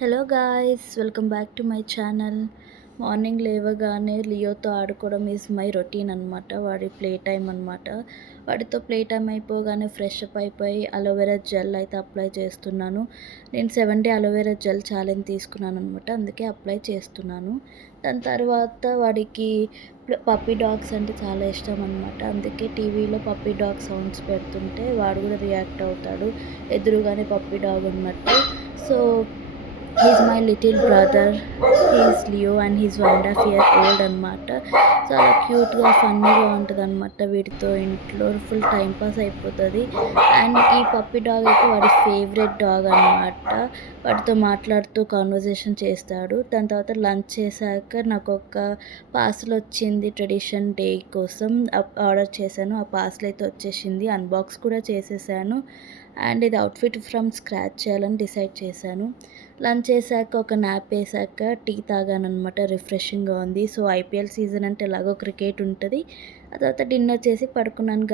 Hello guys, welcome back to my channel. Morning లేవగానే లియోతో ఆడుకోవడం is my routine అనమాట. వాడి ప్లే టైం అనమాట. వాడితో ప్లే టైం అయిపోగానే ఫ్రెష్ అప్ అయిపోయి అలోవెరా జెల్ అయితే అప్లై చేస్తున్నాను. నేను 7 డే అలోవెరా జెల్ ఛాలెంజ్ తీసుకున్నాను అనమాట. అందుకే అప్లై చేస్తున్నాను. దాని తర్వాత వాడికి పప్పీ డాగ్స్ అంటే చాలా ఇష్టం అనమాట. అందుకే టీవీలో పప్పీ డాగ్ సౌండ్స్ పెడుతుంటే వాడు కూడా రియాక్ట్ అవుతాడు, ఎదురుగానే పప్పీ డాగ్ ఉన్నట్టు. So he's my little brother. He's Leo and he's 1.5 year old అనమాట. చాలా క్యూట్గా ఫన్నీగా ఉంటుంది అనమాట. వీటితో ఇంట్లో ఫుల్ టైం పాస్ అయిపోతుంది. అండ్ ఈ పప్పీ డాగ్ అయితే వాడి ఫేవరెట్ డాగ్ అనమాట. వాటితో మాట్లాడుతూ కాన్వర్జేషన్ చేస్తాడు. దాని తర్వాత లంచ్ చేశాక నాకు ఒక పార్సల్ వచ్చింది. ట్రెడిషన్ డే కోసం ఆర్డర్ చేశాను. ఆ పార్సల్ అయితే వచ్చేసింది. అన్బాక్స్ కూడా చేసేసాను. అండ్ ఇది అవుట్ఫిట్ ఫ్రమ్ స్క్రాచ్ చేయాలని డిసైడ్ చేశాను. లంచ్ చేశాక ఒక న్యాప్ వేసాక టీ తాగాననమాట. రిఫ్రెషింగ్గా ఉంది. సో ఐపీఎల్ సీజన్ అంటే ఎలాగో క్రికెట్ ఉంటుంది. ఆ తర్వాత డిన్నర్ చేసి పడుకున్నాను.